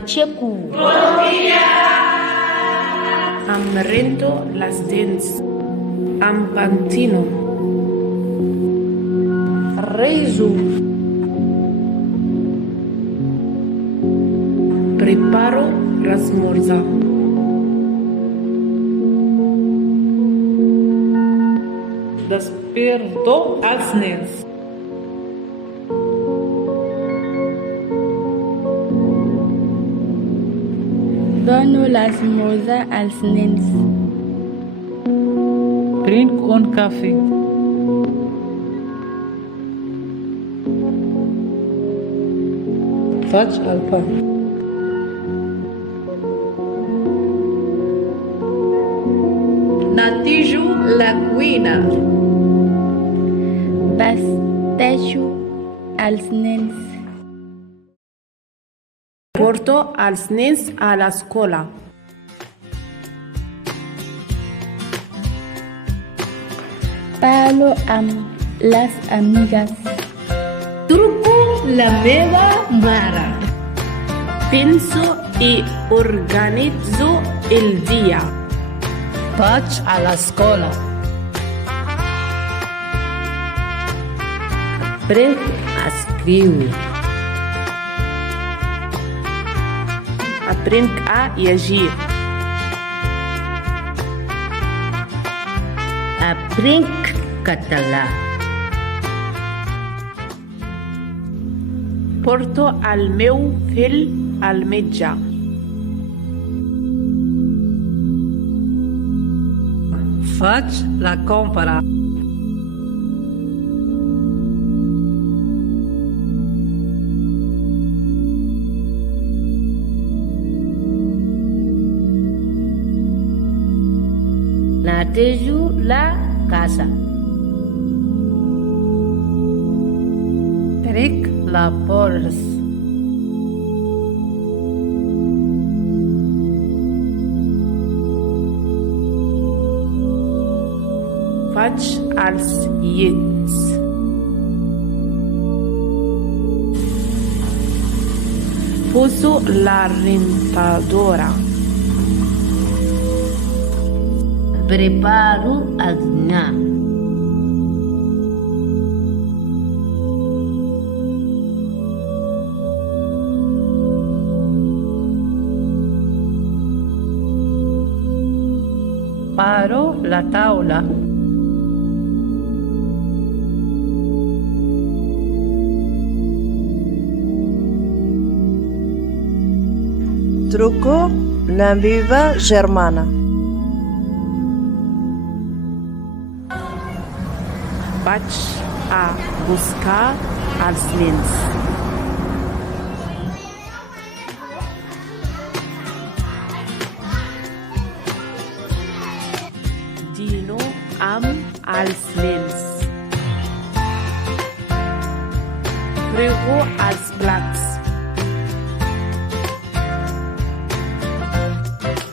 Pacheco. Amrento las dents. Ampantino. Rezo. Preparo razmorza. Desperto als nens. Dono l'esmorzar als nens. Drink un cafè. Faig el pa. Netejo la cuina. Vesteixo els nens. Porto els nens a l'escola. Parlo amb les amigues. Truco la meva mare. Penso i organitzo el dia. Vaig a l'escola. Aprenc a escriure. Aprenc a llegir. Aprenc català. Porto el meu fill al metge. Faig la compra. Netejo la casa. Trec la pols. Faig els llits. Poso la rentadora. Preparo el dinar. Paro la taula. Truco la meva germana. Vaig a buscar els nens. Dino amb els nens. Frego els plats.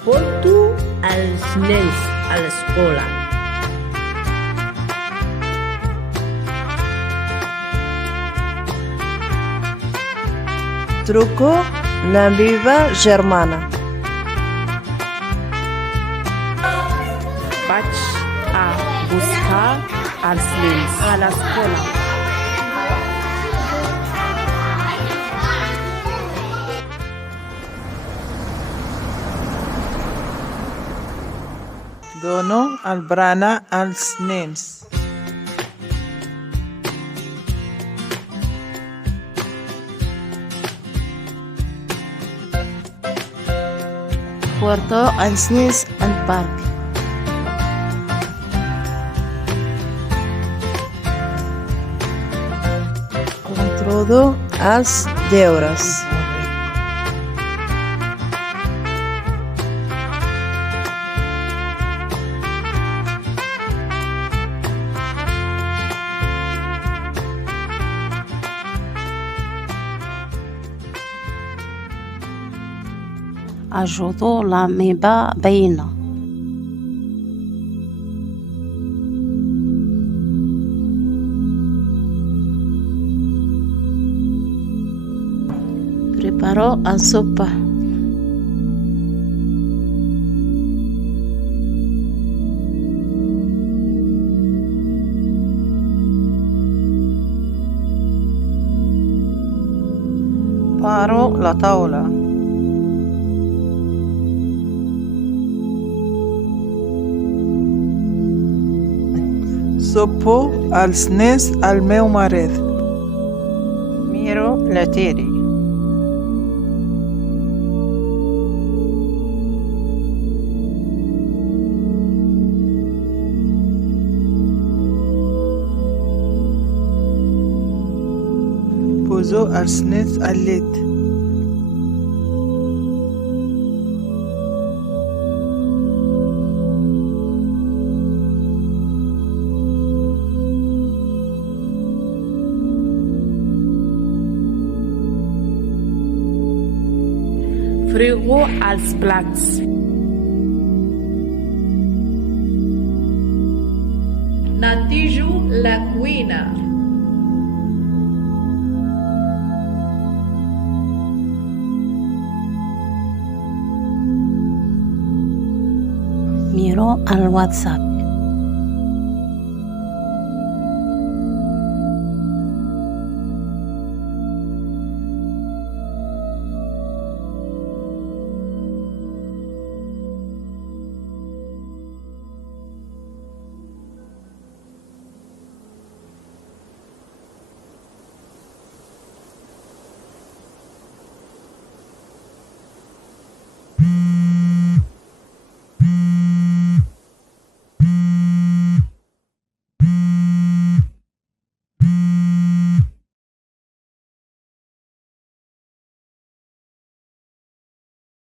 Porto els nens a l'escola. Truco la meva germana. Vaig a buscar els nens a l'escola. Dono el berenar als nens. Porto els nens al parc. Controlo els deures. Ajudo la meva veïna. Preparo el sopa. la taula. Soppo als nens al meu marit. Miro la tele. Poso als nens al llit. Frigo als plats. Netejo la cuina. Miro al WhatsApp.